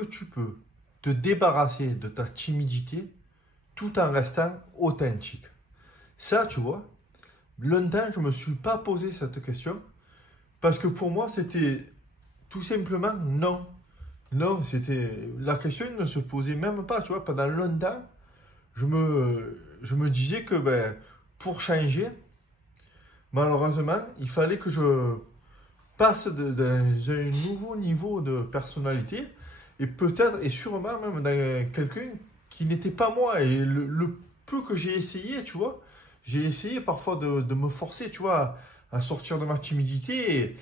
que tu peux te débarrasser de ta timidité tout en restant authentique? Ça, tu vois, longtemps, je ne me suis pas posé cette question parce que pour moi, c'était tout simplement non. Non, la question ne se posait même pas, tu vois. Pendant longtemps, je me disais que pour changer, malheureusement, il fallait que je passe dans un nouveau niveau de personnalité et peut-être et sûrement même dans quelqu'un qui n'était pas moi. Et le peu que j'ai essayé, tu vois, j'ai essayé parfois de me forcer, tu vois, à sortir de ma timidité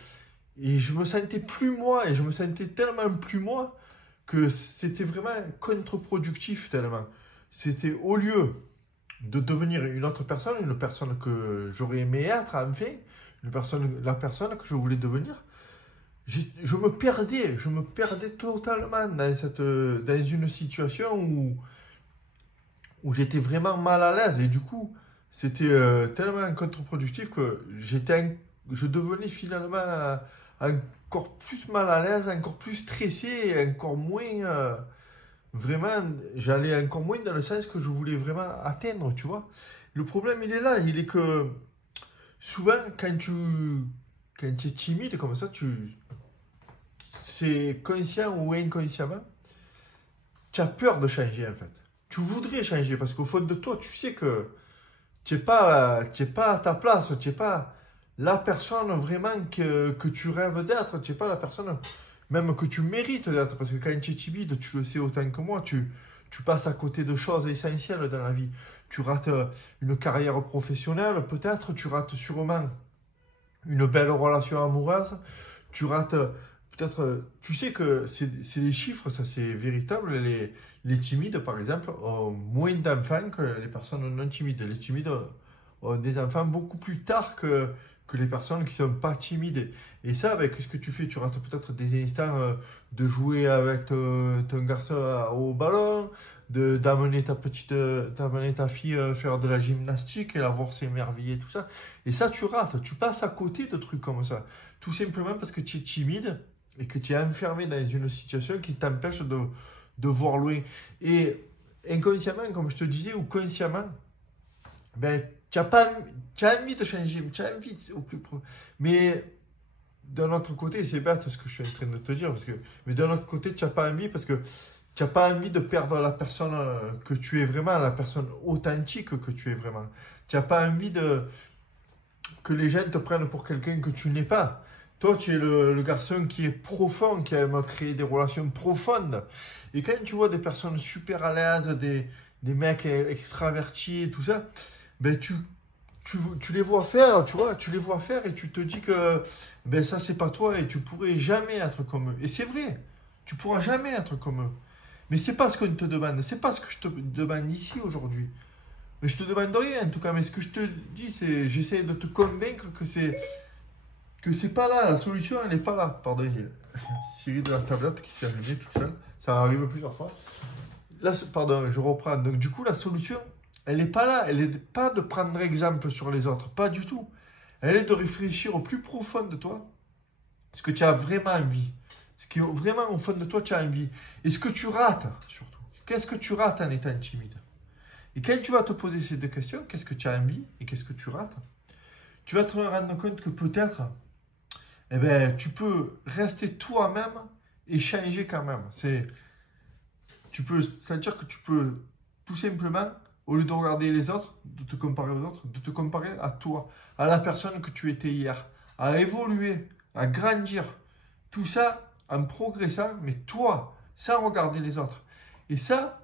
et je me sentais plus moi et je me sentais tellement plus moi que c'était vraiment contre-productif tellement. C'était au lieu de devenir une personne que j'aurais aimé être, enfin, la personne que je voulais devenir, je me perdais totalement dans une situation où j'étais vraiment mal à l'aise et du coup, c'était tellement contre-productif que je devenais finalement encore plus mal à l'aise, encore plus stressé, encore moins, vraiment, j'allais encore moins dans le sens que je voulais vraiment atteindre, tu vois. Le problème, il est là, il est que souvent, quand tu es timide comme ça, c'est conscient ou inconsciemment, tu as peur de changer en fait. Tu voudrais changer parce qu'au fond de toi, tu sais que tu n'es pas à ta place, tu n'es pas la personne vraiment que tu rêves d'être, tu n'es pas la personne même que tu mérites d'être. Parce que quand tu es timide, tu le sais autant que moi, tu passes à côté de choses essentielles dans la vie. Tu rates une carrière professionnelle, peut-être, tu rates sûrement une belle relation amoureuse, tu rates peut-être, tu sais que c'est les chiffres, ça c'est véritable, les timides par exemple ont moins d'enfants que les personnes non timides. Les timides ont des enfants beaucoup plus tard que les personnes qui ne sont pas timides. Et ça, qu'est-ce que tu fais? Tu rates peut-être des instants de jouer avec ton garçon au ballon, d'amener ta fille faire de la gymnastique et la voir s'émerveiller, tout ça. Et ça, tu rates, tu passes à côté de trucs comme ça. Tout simplement parce que tu es timide et que tu es enfermé dans une situation qui t'empêche de voir loin. Et inconsciemment, comme je te disais, ou consciemment, tu as envie de changer, tu as envie au plus profond. Mais d'un autre côté, c'est bête ce que je suis en train de te dire, mais d'un autre côté, tu n'as pas envie parce que tu n'as pas envie de perdre la personne que tu es vraiment, la personne authentique que tu es vraiment. Tu n'as pas envie que les gens te prennent pour quelqu'un que tu n'es pas. Toi, tu es le garçon qui est profond, qui aime créer des relations profondes. Et quand tu vois des personnes super à l'aise, des mecs extravertis et tout ça, tu les vois faire, tu vois, tu les vois faire et tu te dis que ça, c'est pas toi et tu pourrais jamais être comme eux. Et c'est vrai, tu pourras jamais être comme eux. Mais c'est pas ce qu'on te demande, c'est pas ce que je te demande ici aujourd'hui. Mais je te demande rien en tout cas, mais ce que je te dis, c'est j'essaie de te convaincre que c'est pas là, la solution elle n'est pas là. Pardon, il y a Siri de la tablette qui s'est allumé tout seul, ça arrive plusieurs fois. Là, pardon, je reprends. Donc du coup, la solution, elle n'est pas là, elle n'est pas de prendre exemple sur les autres, pas du tout. Elle est de réfléchir au plus profond de toi, ce que tu as vraiment envie. Ce qui est vraiment au fond de toi, tu as envie. Et ce que tu rates, surtout. Qu'est-ce que tu rates en étant timide? Et quand tu vas te poser ces deux questions, qu'est-ce que tu as envie et qu'est-ce que tu rates? Tu vas te rendre compte que peut-être, tu peux rester toi-même et changer quand même. C'est-à-dire que tu peux tout simplement, au lieu de regarder les autres, de te comparer aux autres, de te comparer à toi, à la personne que tu étais hier, à évoluer, à grandir. Tout ça en progressant, mais toi, sans regarder les autres. Et ça,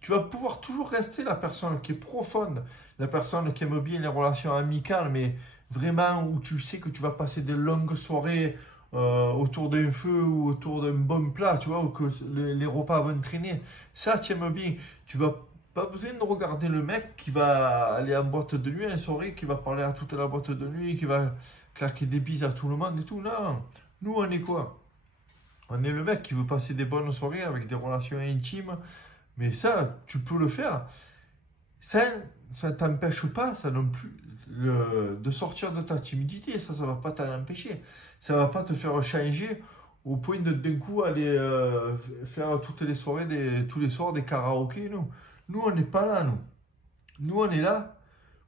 tu vas pouvoir toujours rester la personne qui est profonde, la personne qui aime bien les relations amicales, mais vraiment où tu sais que tu vas passer des longues soirées autour d'un feu ou autour d'un bon plat, tu vois, où que les repas vont traîner. Ça, tu aimes bien. Tu vas pas besoin de regarder le mec qui va aller en boîte de nuit en soirée, qui va parler à toute la boîte de nuit, qui va claquer des bises à tout le monde et tout. Non, nous, on est quoi? On est le mec qui veut passer des bonnes soirées avec des relations intimes. Mais ça, tu peux le faire. Ça ne t'empêche pas, ça non plus, de sortir de ta timidité. Ça ne va pas t'en empêcher. Ça ne va pas te faire changer au point de d'un coup aller faire toutes les soirées, tous les soirs des karaokés. Nous on n'est pas là, nous. Nous, on est là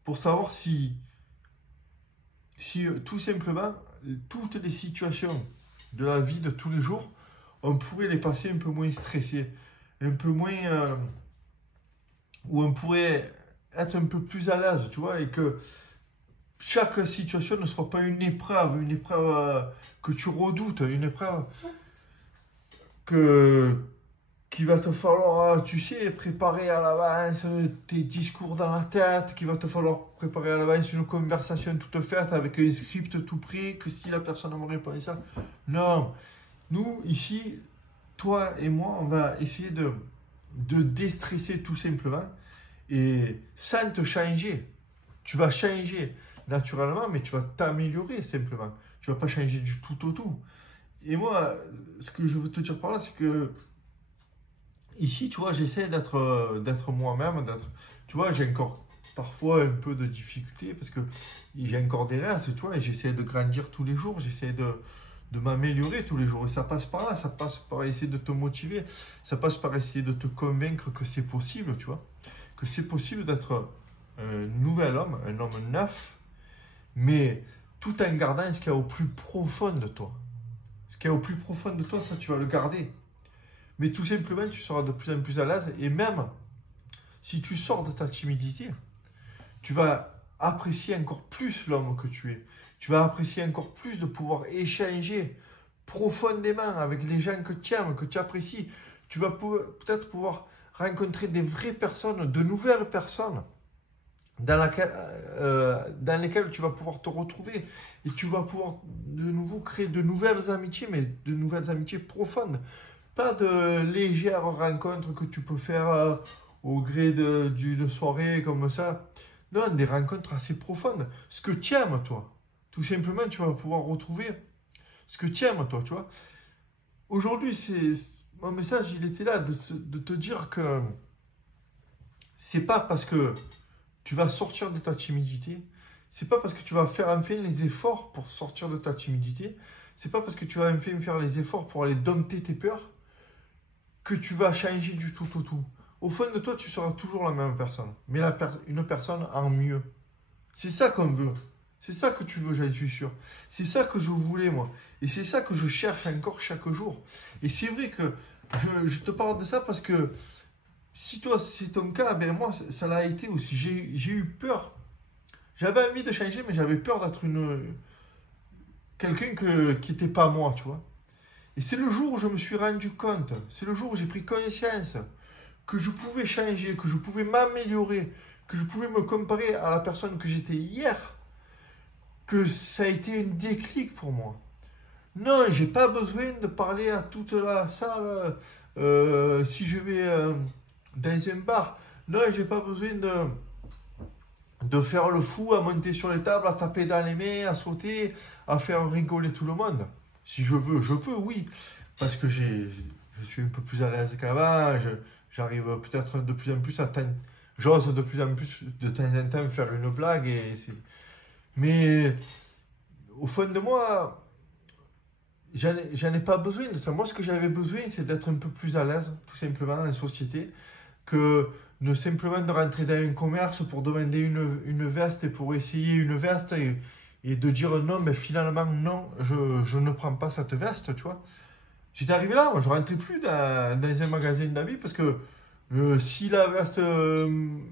pour savoir si tout simplement, toutes les situations de la vie de tous les jours, on pourrait les passer un peu moins stressés, un peu moins, où on pourrait être un peu plus à l'aise, tu vois, et que chaque situation ne soit pas une épreuve que tu redoutes, une épreuve qu'il va te falloir, tu sais, préparer à l'avance tes discours dans la tête, qu'il va te falloir préparer à l'avance une conversation toute faite avec un script tout prêt, que si la personne me répond ça. Non, nous, ici, toi et moi, on va essayer de déstresser tout simplement et sans te changer. Tu vas changer naturellement, mais tu vas t'améliorer simplement. Tu vas pas changer du tout au tout. Et moi, ce que je veux te dire par là, c'est que ici, tu vois, j'essaie d'être moi-même, tu vois, j'ai encore parfois un peu de difficulté parce que j'ai encore des restes, tu vois, et j'essaie de grandir tous les jours, j'essaie de m'améliorer tous les jours. Et ça passe par là, ça passe par essayer de te motiver, ça passe par essayer de te convaincre que c'est possible, tu vois, que c'est possible d'être un nouvel homme, un homme neuf, mais tout en gardant ce qu'il y a au plus profond de toi. Ce qu'il y a au plus profond de toi, ça, tu vas le garder. Mais tout simplement, tu seras de plus en plus à l'aise. Et même si tu sors de ta timidité, tu vas apprécier encore plus l'homme que tu es. Tu vas apprécier encore plus de pouvoir échanger profondément avec les gens que tu aimes, que tu apprécies. Tu vas peut-être pouvoir rencontrer des vraies personnes, de nouvelles personnes dans lesquelles tu vas pouvoir te retrouver. Et tu vas pouvoir de nouveau créer de nouvelles amitiés, mais de nouvelles amitiés profondes. Pas de légères rencontres que tu peux faire au gré d'une soirée comme ça. Non, des rencontres assez profondes. Ce que tu aimes, toi. Tout simplement, tu vas pouvoir retrouver ce que tu aimes, toi, tu vois. Aujourd'hui, mon message, il était là de te dire que c'est pas parce que tu vas sortir de ta timidité, c'est pas parce que tu vas faire enfin les efforts pour sortir de ta timidité, c'est pas parce que tu vas enfin faire les efforts pour aller dompter tes peurs que tu vas changer du tout au tout. Au fond de toi, tu seras toujours la même personne, mais une personne en mieux. C'est ça qu'on veut. C'est ça que tu veux, j'en suis sûr. C'est ça que je voulais, moi. Et c'est ça que je cherche encore chaque jour. Et c'est vrai que je te parle de ça parce que si toi, c'est ton cas, ben moi, ça l'a été aussi. J'ai eu peur. J'avais envie de changer, mais j'avais peur d'être quelqu'un qui n'était pas moi, tu vois. Et c'est le jour où je me suis rendu compte, c'est le jour où j'ai pris conscience que je pouvais changer, que je pouvais m'améliorer, que je pouvais me comparer à la personne que j'étais hier, que ça a été un déclic pour moi. Non, j'ai pas besoin de parler à toute la salle si je vais dans un bar. Non, j'ai pas besoin de faire le fou, à monter sur les tables, à taper dans les mains, à sauter, à faire rigoler tout le monde. Si je veux, je peux, oui. Parce que je suis un peu plus à l'aise qu'avant. J'arrive peut-être de plus en plus à j'ose de plus en plus de temps en temps faire une blague. Mais au fond de moi, j'en ai pas besoin de ça. Moi, ce que j'avais besoin, c'est d'être un peu plus à l'aise, tout simplement, en société, que ne simplement de rentrer dans un commerce pour demander une veste et pour essayer une veste et de dire non, mais finalement, non, je ne prends pas cette veste, tu vois. J'étais arrivé là, moi, je ne rentrais plus dans un magasin d'habits parce que si la veste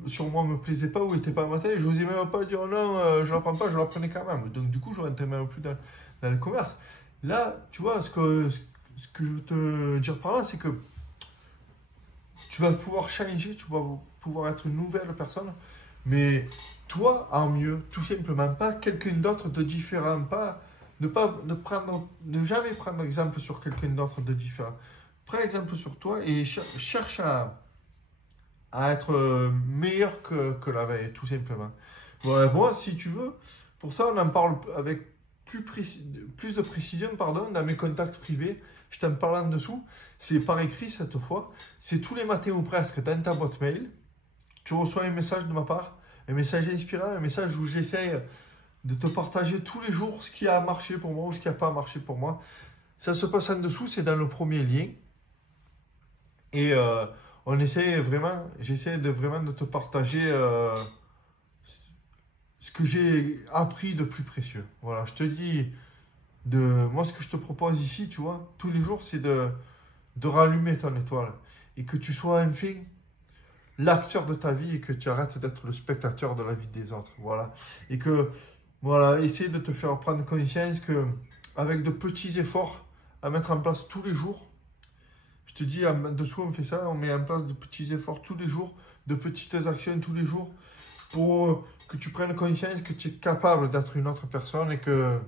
sur moi ne me plaisait pas ou n'était pas à ma taille, je n'osais même pas dire non, je ne la prends pas, je la prenais quand même. Donc du coup, je ne rentrais même plus dans le commerce. Là, tu vois, ce que je veux te dire par là, c'est que tu vas pouvoir changer, tu vas pouvoir être une nouvelle personne, mais toi en mieux, tout simplement, pas quelqu'un d'autre de différent, ne jamais prendre exemple sur quelqu'un d'autre de différent. Prends exemple sur toi et cherche à être meilleur que la veille, tout simplement. Voilà, moi, si tu veux, pour ça, on en parle avec plus de précision, pardon, dans mes contacts privés. Je t'en parle en dessous. C'est par écrit cette fois. C'est tous les matins ou presque dans ta boîte mail. Tu reçois un message de ma part, un message inspirant, un message où j'essaie de te partager tous les jours ce qui a marché pour moi ou ce qui n'a pas marché pour moi. Ça se passe en dessous, c'est dans le premier lien. Et on essaie vraiment, j'essaie de vraiment de te partager ce que j'ai appris de plus précieux. Voilà, je te dis, moi ce que je te propose ici, tu vois, tous les jours, c'est de rallumer ton étoile. Et que tu sois enfin l'acteur de ta vie et que tu arrêtes d'être le spectateur de la vie des autres. Voilà. Et que, voilà, essaie de te faire prendre conscience que avec de petits efforts à mettre en place tous les jours, je te dis, en dessous, on fait ça, on met en place de petits efforts tous les jours, de petites actions tous les jours pour que tu prennes conscience que tu es capable d'être une autre personne et que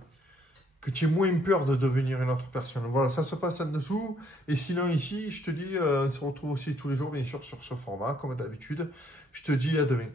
tu aies moins peur de devenir une autre personne. Voilà, ça se passe en dessous. Et sinon, ici, je te dis, on se retrouve aussi tous les jours, bien sûr, sur ce format, comme d'habitude. Je te dis à demain.